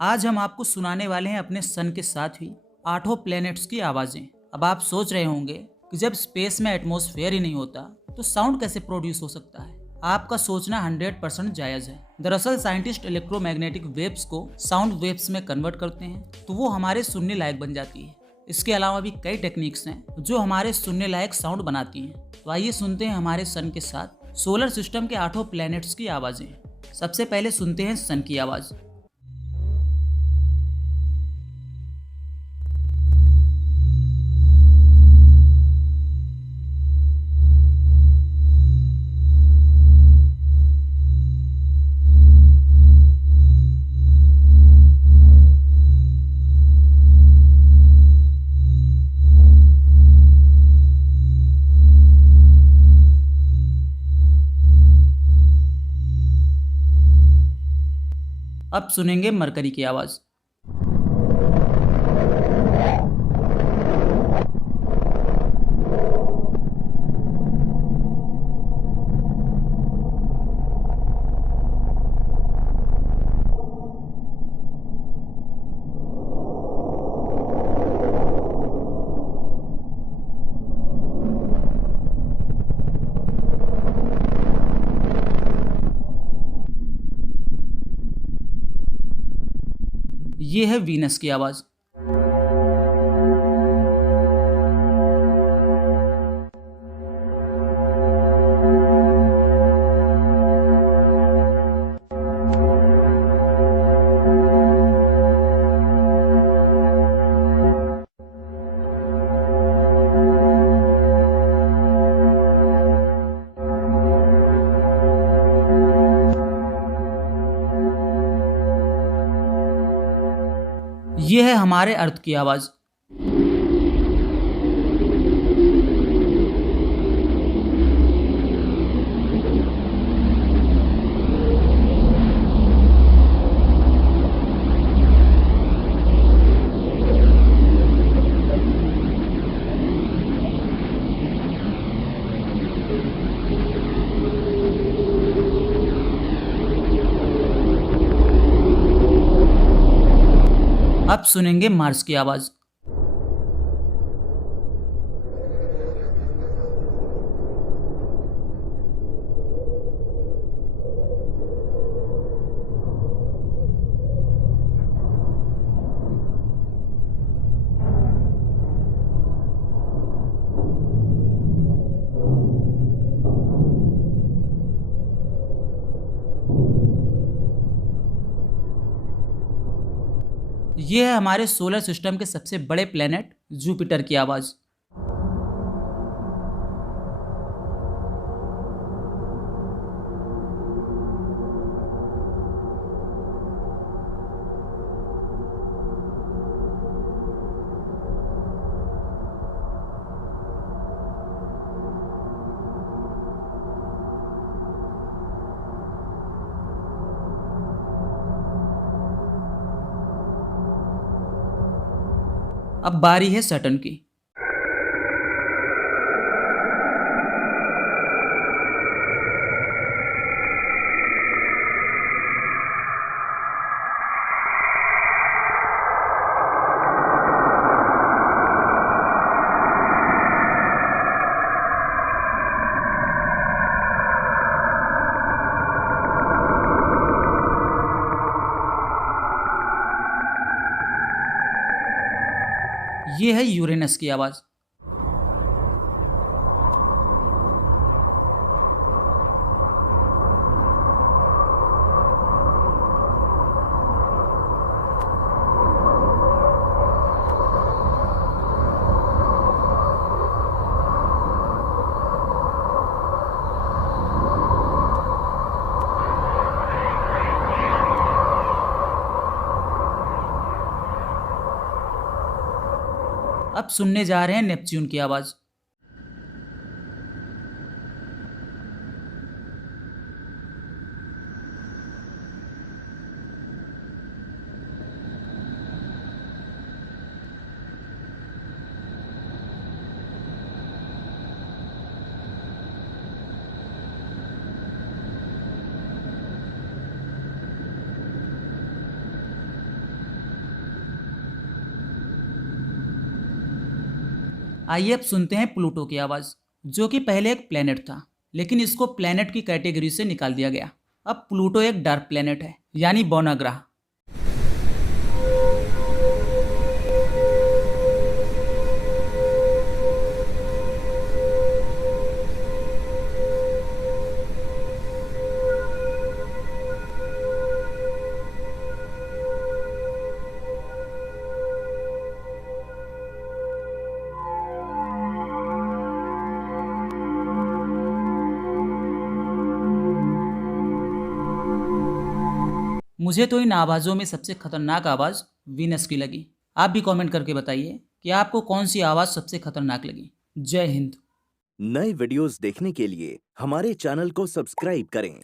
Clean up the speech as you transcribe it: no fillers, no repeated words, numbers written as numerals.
आज हम आपको सुनाने वाले हैं अपने सन के साथ ही आठों प्लैनेट्स की आवाज़ें। अब आप सोच रहे होंगे कि जब स्पेस में एटमॉस्फेयर ही नहीं होता तो साउंड कैसे प्रोड्यूस हो सकता है। आपका सोचना 100% जायज़ है। दरअसल साइंटिस्ट इलेक्ट्रोमैग्नेटिक वेव्स को साउंड वेव्स में कन्वर्ट करते हैं तो वो हमारे सुनने लायक बन जाती है। इसके अलावा भी कई टेक्निक्स हैं जो हमारे सुनने लायक साउंड बनाती हैं। तो आइए सुनते हैं हमारे सन के साथ सोलर सिस्टम के आठों प्लैनेट्स की आवाज़ें। सबसे पहले सुनते हैं सन की आवाज़। अब सुनेंगे मरकरी की आवाज़। ये है वीनस की आवाज़। ये है हमारे अर्थ की आवाज़। अब सुनेंगे मार्स की आवाज़। ये है हमारे सोलर सिस्टम के सबसे बड़े प्लेनेट जुपिटर की आवाज़। अब बारी है सैटर्न की। ये है यूरेनस की आवाज़। अब सुनने जा रहे हैं नेपच्यून की आवाज़। आइए अब सुनते हैं प्लूटो की आवाज़, जो कि पहले एक प्लेनेट था, लेकिन इसको प्लेनेट की कैटेगरी से निकाल दिया गया। अब प्लूटो एक डार्क प्लेनेट है, यानी बौना ग्रह। मुझे तो इन आवाज़ों में सबसे खतरनाक आवाज़ वीनस की लगी। आप भी कमेंट करके बताइए कि आपको कौन सी आवाज़ सबसे खतरनाक लगी। जय हिंद। नए वीडियोस देखने के लिए हमारे चैनल को सब्सक्राइब करें